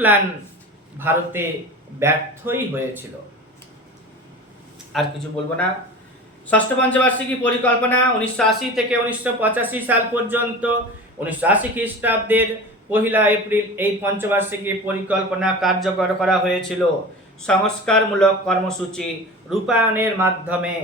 Plan ভারতে ব্যর্থই হয়েছিল। আর কিছু বলবো না। ষষ্ঠ পঞ্চবার্ষিকী পরিকল্পনা 1980 থেকে 1985 সাল পর্যন্ত 1980 খ্রিস্টাব্দের 1 এপ্রিল এই পঞ্চবার্ষিকী পরিকল্পনা কার্যকর করা হয়েছিল। সংস্কারমূলক কর্মসূচি রূপায়ণের মাধ্যমে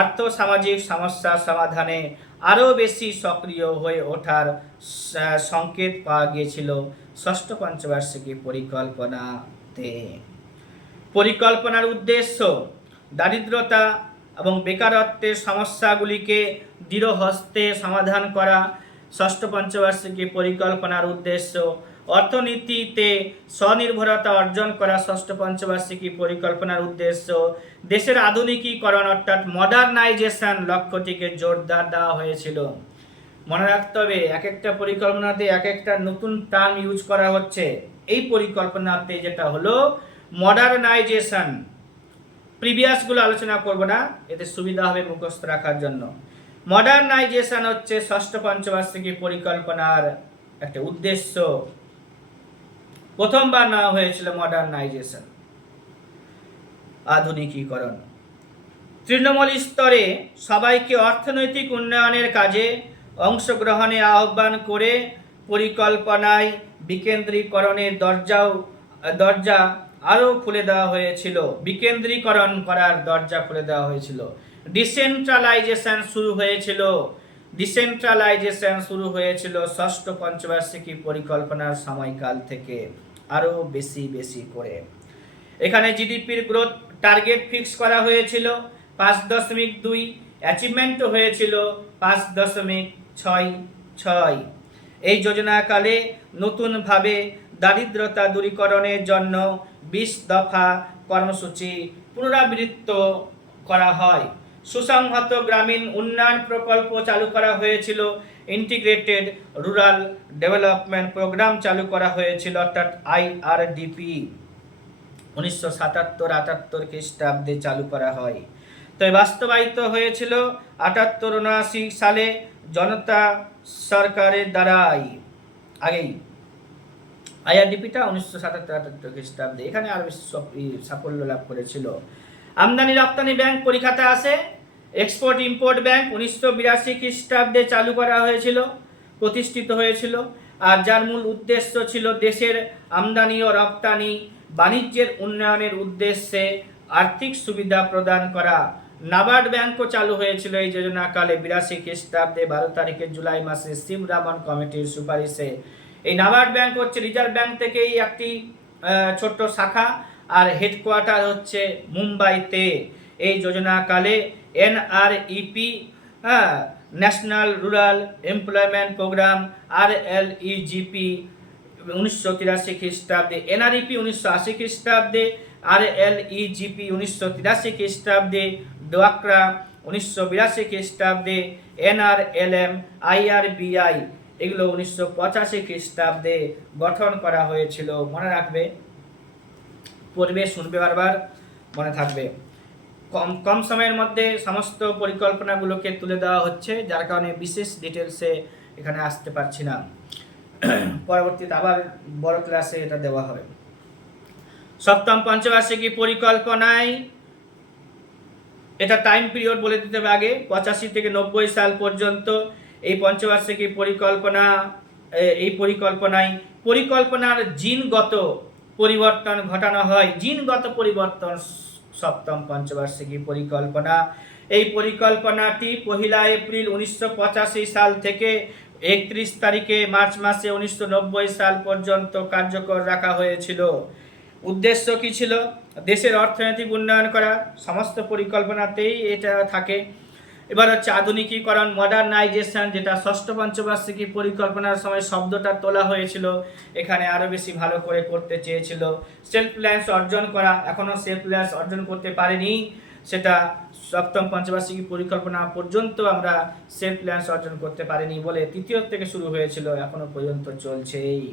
আর্থসামাজিক সমস্যা সমাধানে আরও বেশি সক্রিয় হয়ে ওঠার সংকেত পাওয়া গিয়েছিল ষষ্ঠ পঞ্চবার্ষিকী পরিকল্পনাতে। পরিকল্পনার উদ্দেশ্য দারিদ্রতা এবং বেকারত্বের সমস্যাগুলিকে দৃঢ়হস্তে সমাধান করা। ষষ্ঠ পঞ্চবার্ষিকী পরিকল্পনার উদ্দেশ্য অর্থনীতিতে স্বনির্ভরতা অর্জন করা। ষষ্ঠ পঞ্চবার্ষিকী পরিকল্পনার উদ্দেশ্য দেশের আধুনিকীকরণ অর্থাৎ মডার্নাইজেশন লক্ষ্যটিকে জোরদার দেওয়া হয়েছিল। মনে রাখতে হবে, এক একটা পরিকল্পনাতে এক একটা নতুন টার্ম ইউজ করা হচ্ছে। এই পরিকল্পনাতে যেটা হলো মডার্নাইজেশন, প্রিভিয়াসগুলো আলোচনা করব না, এতে সুবিধা হবে মুখস্থ রাখার জন্য। মডার্নাইজেশন হচ্ছে ষষ্ঠ পঞ্চবার্ষিকী পরিকল্পনার একটা উদ্দেশ্য। প্রথমবার নেওয়া হয়েছিল মডার্নাইজেশন, আধুনিকীকরণ। তৃণমূল স্তরে সবাইকে অর্থনৈতিক উন্নয়নের কাজে অংশগ্রহণে আহ্বান করে পরিকল্পনায় বিকেন্দ্রীকরণের দরজা আরও খুলে দেওয়া হয়েছিল। বিকেন্দ্রীকরণ করার দরজা খুলে দেওয়া হয়েছিল। ডিসেন্ট্রালাইজেশন শুরু হয়েছিল ষষ্ঠ পঞ্চবার্ষিকী পরিকল্পনার সময়কাল থেকে আরও বেশি করে। এখানে জিডিপির গ্রোথ টার্গেট ফিক্স করা হয়েছিল 5.2, অ্যাচিভমেন্ট হয়েছিল 5.66। এই যোজনাকালে নতুনভাবে দারিদ্রতা দূরীকরণের জন্য 20 দফা কর্মসূচি পুনরাবৃত্ত করা হয়। সুসংহত গ্রামীণ উন্নয়ন প্রকল্প চালু করা হয়েছিল। ইন্টিগ্রেটেড রুরাল ডেভেলপমেন্ট প্রোগ্রাম চালু করা হয়েছিল অর্থাৎ IRDP 1977-78 খ্রিস্টাব্দে চালু করা হয়। তো বাস্তবায়িত হয়েছিল 78-79 সালে জনতা সরকারের দ্বারাই। আগেই IRDPটা 1977-78 খ্রিস্টাব্দে, এখানে আরো বেশি সাফল্য লাভ করেছিল। আমদানি রপ্তানি ব্যাংক পরীক্ষাতে আসে। এক্সপোর্ট ইম্পোর্ট ব্যাংক 1982 খ্রিস্টাব্দে চালু করা হয়েছিল, প্রতিষ্ঠিত হয়েছিল। আর যার মূল উদ্দেশ্য ছিল দেশের আমদানি ও রপ্তানি বাণিজ্যের উন্নয়নের উদ্দেশ্যে আর্থিক সুবিধা প্রদান করা। নাবার্ড ব্যাংকও চালু হয়েছিল এই যোজনাকালে 82 খ্রিস্টাব্দে 12 তারিখে জুলাই মাসে শিবরামন কমিটির সুপারিশে। এই নাবার্ড ব্যাংক হচ্ছে রিজার্ভ ব্যাংক থেকেই একটি ছোট্ট শাখা, আর হেডকোয়ার্টার হচ্ছে মুম্বাইতে। এই যোজনাকালে NREP, national rural employment programme, RLEGP 1983 খ্রিস্টাব্দে, NREP 1980 খ্রিস্টাব্দে, RLEGP 1983 খ্রিস্টাব্দে, ডোয়াকরা 1982 খ্রিস্টাব্দে, NRLM, IRBI এগুলো 1985 খ্রিস্টাব্দে গঠন করা হয়েছিল। মনে রাখবে, পড়বে, শুনবে, বারবার মনে থাকবে। কম সময়ের মধ্যে সমস্ত পরিকল্পনাগুলোকে তুলে দেওয়া হচ্ছে, যার কারণে বিশেষ ডিটেলসে এখানে আসতে পারছি না। পরবর্তীতে আবার বড় ক্লাসে এটা দেওয়া হবে। সপ্তম পঞ্চবার্ষিকী পরিকল্পনায় এটা টাইম পিরিয়ড বলে দিতে হবে আগে। 85 থেকে 90 সাল পর্যন্ত এই পঞ্চবার্ষিকী পরিকল্পনার জিনগত পরিবর্তন ঘটানো হয়। জিনগত পরিবর্তন সপ্তম পঞ্চবার্ষিকী পরিকল্পনা। এই পরিকল্পনাটি 1 এপ্রিল 1985 সাল থেকে 31 তারিখে মার্চ মাসে 1990 সাল পর্যন্ত কার্যকর রাখা হয়েছিল। উদ্দেশ্য কি ছিল? দেশের অর্থনৈতিক উন্নয়ন করা। সমস্ত পরিকল্পনাতেই এটা থাকে। এবার হচ্ছে আধুনিকীকরণ, মডার্নাইজেশন, যেটা ষষ্ঠ পঞ্চবার্ষিকী পরিকল্পনার সময় শব্দটা তোলা হয়েছিল, এখানে আরও বেশি ভালো করে করতে চেয়েছিল। সেলফ রিলায়েন্স অর্জন করা, এখনও সেলফ রিলায়েন্স অর্জন করতে পারেনি, সেটা সপ্তম পঞ্চবার্ষিকী পরিকল্পনা পর্যন্ত আমরা সেলফ রিলায়েন্স অর্জন করতে পারিনি বলে তৃতীয় থেকে শুরু হয়েছিল, এখনো পর্যন্ত চলছেই।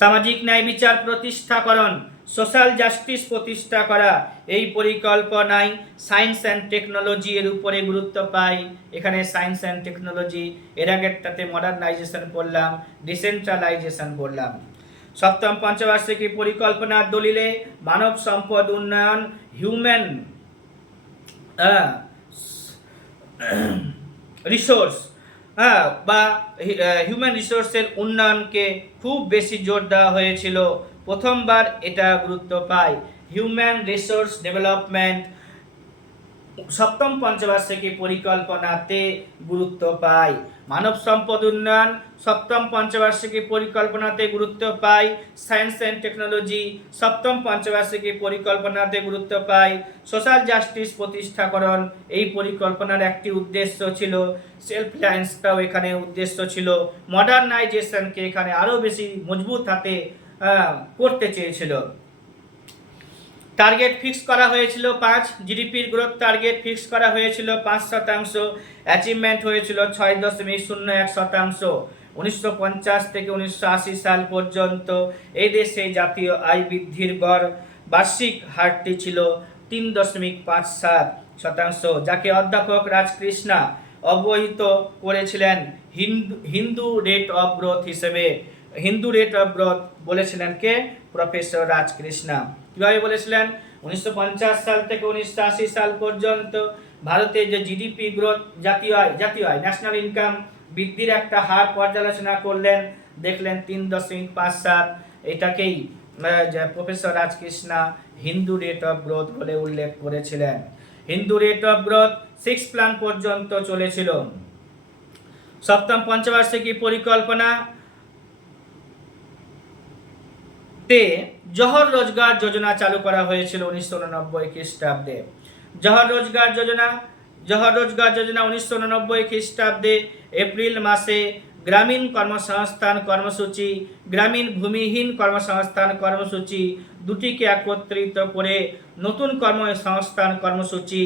সামাজিক ন্যায় বিচার প্রতিষ্ঠাকরণ, সোশ্যাল জাস্টিস প্রতিষ্ঠা করা। এই পরিকল্পনায় সায়েন্স অ্যান্ড টেকনোলজি এর উপরে গুরুত্ব পায়। এখানে সায়েন্স অ্যান্ড টেকনোলজি, এর আগেরটাতে মডার্নাইজেশন পড়লাম, ডিসেন্ট্রালাইজেশন পড়লাম। সপ্তম পঞ্চবার্ষিকী পরিকল্পনার দলিলে মানব সম্পদ উন্নয়ন হিউম্যান রিসোর্স বা হিউম্যান রিসোর্সের উন্নয়নকে খুব বেশি জোর দেওয়া হয়েছিল। প্রথমবার এটা গুরুত্ব পায়। হিউম্যান রিসোর্স ডেভেলপমেন্ট সপ্তম পঞ্চবার্ষিকী পরিকল্পনাতে গুরুত্ব পায়। মানব সম্পদ উন্নয়ন সপ্তম পঞ্চবার্ষিকী পরিকল্পনাতে গুরুত্ব পায়। সায়েন্স অ্যান্ড টেকনোলজি সপ্তম পঞ্চবার্ষিকী পরিকল্পনাতে গুরুত্ব পায়। সোশ্যাল জাস্টিস প্রতিষ্ঠাকরণ এই পরিকল্পনার একটি উদ্দেশ্য ছিল। সেলফ রিলায়েন্সটাও এখানে উদ্দেশ্য ছিল। মডার্নাইজেশনকে এখানে আরও বেশি মজবুত হাতে করতে চেয়েছিল। টার্গেট ফিক্স করা হয়েছিল 5, জিডিপির গ্রোথ টার্গেট ফিক্স করা হয়েছিল 5%, অ্যাচিভমেন্ট হয়েছিল 6.01%। 1950 থেকে 1980 সাল পর্যন্ত এই দেশে জাতীয় আয় বৃদ্ধির গড় বার্ষিক হারটি ছিল 3.57%, যাকে অধ্যাপক রাজকৃষ্ণা অবহিত করেছিলেন হিন্দু রেট অফ গ্রোথ হিসেবে। হিন্দু রেট অফ গ্রোথ বলেছিলেন কে? প্রফেসর রাজকৃষ্ণা। কীভাবে বলেছিলেন? 1950 সাল থেকে 1980 সাল পর্যন্ত ভারতের যে জিডিপি গ্রোথ, জাতীয় আয় ন্যাশনাল ইনকাম বৃদ্ধির একটা হার পর্যালোচনা করলেন, দেখলেন 3.57। এটাকেই professor Rajkrishna Hindu rate of growth বলে উল্লেখ করেছিলেন। Hindu rate of growth 6 plan পর্যন্ত চলেছিল। সপ্তম পঞ্চবার্ষিকী পরিকল্পনা জহর রোজগার যোজনা চালু করা হয়েছিল 1989 খ্রিস্টাব্দে। জহর রোজগার যোজনা 1989 খ্রিস্টাব্দে এপ্রিল মাসে গ্রামীণ কর্মসংস্থান কর্মসূচি, গ্রামীণ ভূমিহীন কর্মসংস্থান কর্মসূচি দুটিকে একত্রিত করে নতুন কর্মসংস্থান কর্মসূচি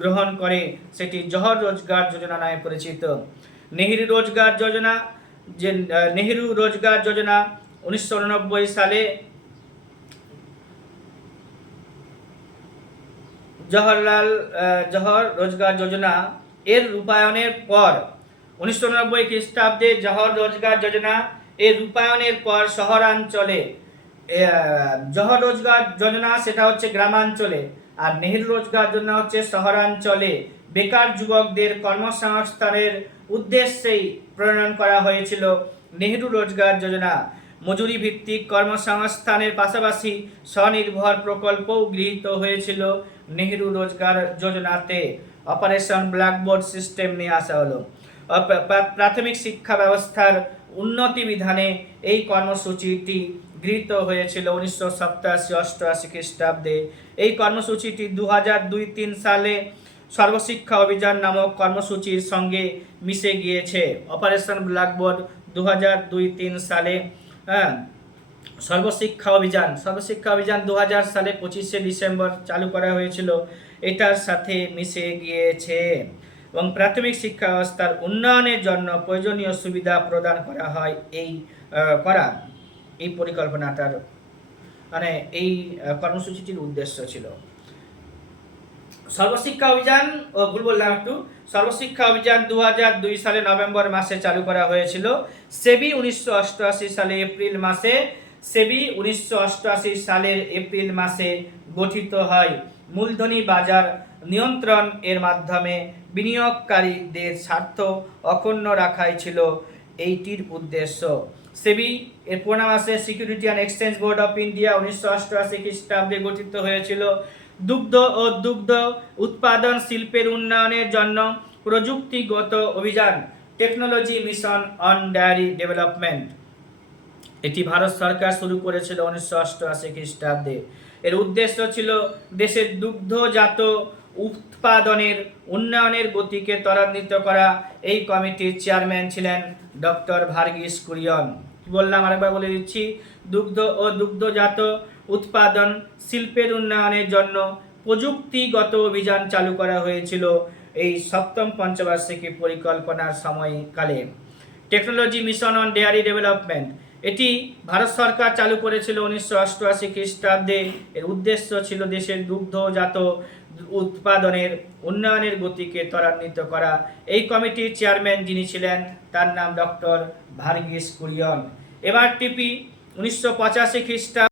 গ্রহণ করে। সেটি জহর রোজগার যোজনা নামে পরিচিত। নেহেরু রোজগার যোজনা 1989 সালে জহর রোজগার যোজনা এর রূপায়ণের পর 1989 খ্রিস্টাব্দে জহর রোজগার যোজনা এর রূপায়ণের পর শহরাঞ্চলে জহর রোজগার যোজনা সেটা হচ্ছে গ্রামাঞ্চলে, আর নেহেরু রোজগার যোজনা হচ্ছে শহরাঞ্চলে বেকার যুবকদের কর্মসংস্থানের উদ্দেশ্যেই প্রণয়ন করা হয়েছিল নেহেরু রোজগার যোজনা। মজুরি ভিত্তিক কর্মসংস্থানের পাশাপাশি স্বনির্ভর প্রকল্পও গৃহীত হয়েছিল নেহেরু রোজগার যোজনাতে। অপারেশন ব্ল্যাকবোর্ড সিস্টেম নিয়ে আসা হলো। প্রাথমিক শিক্ষা ব্যবস্থার উন্নতি বিধানে এই কর্মসূচিটি গৃহীত হয়েছিল 1987-88 খ্রিস্টাব্দে। এই কর্মসূচিটি 2002-03 সালে সর্বশিক্ষা অভিযান নামক কর্মসূচির সঙ্গে মিশে গিয়েছে। অপারেশন ব্ল্যাকবোর্ড 2002-03 সালে সর্বশিক্ষা অভিযান 2000 সালে 25শে ডিসেম্বর চালু করা হয়েছিল, এটার সাথে মিশে গিয়েছে। এবং প্রাথমিক শিক্ষা ব্যবস্থার উন্নয়নের জন্য প্রয়োজনীয় সুবিধা প্রদান করা হয় এই পরিকল্পনাটার এই কর্মসূচিটির উদ্দেশ্য ছিল। সর্বশিক্ষা অভিযান 2002 সালে নভেম্বর মাসে চালু করা হয়েছিল। সেবি 1988 সালে এপ্রিল মাসে গঠিত হয়। মূলধনী বাজার নিয়ন্ত্রণ এর মাধ্যমে বিনিয়োগকারীদের স্বার্থ অক্ষুণ্ণ রাখাই ছিল এইটির উদ্দেশ্য। সেবি এর পুরো আছে security and exchange board of India 1988 খ্রিস্টাব্দে গঠিত হয়েছিল। দুগ্ধ ও দুগ্ধ উৎপাদন শিল্পের উন্নয়নের জন্য প্রযুক্তিগত অভিযান technology mission on dairy development, এটি ভারত সরকার শুরু করেছিল 1988 খ্রিস্টাব্দে। এর উদ্দেশ্য ছিল দেশের দুগ্ধজাত উৎপাদনের উন্নয়নের গতিকে ত্বরান্বিত করা। এই কমিটির চেয়ারম্যান ছিলেন ডক্টর ভার্গিস কুরিয়ন। বললাম আরেকবার বলে দিচ্ছি, দুগ্ধ ও দুগ্ধজাত উৎপাদন শিল্পের উন্নয়নের জন্য প্রযুক্তিগত অভিযান চালু করা হয়েছিল এই সপ্তম পঞ্চবার্ষিকী পরিকল্পনার সময়কালে। Technology mission on dairy development এটি ভারত সরকার চালু করেছিল 1988 খ্রিস্টাব্দে। এর উদ্দেশ্য ছিল দেশের দুগ্ধজাত উৎপাদনের উন্নয়নের গতিকে ত্বরান্বিত করা। এই কমিটির চেয়ারম্যান যিনি ছিলেন তার নাম ডক্টর ভার্গিস কুরিয়ন। এবার টিপি 1985 খ্রিস্টাব্দে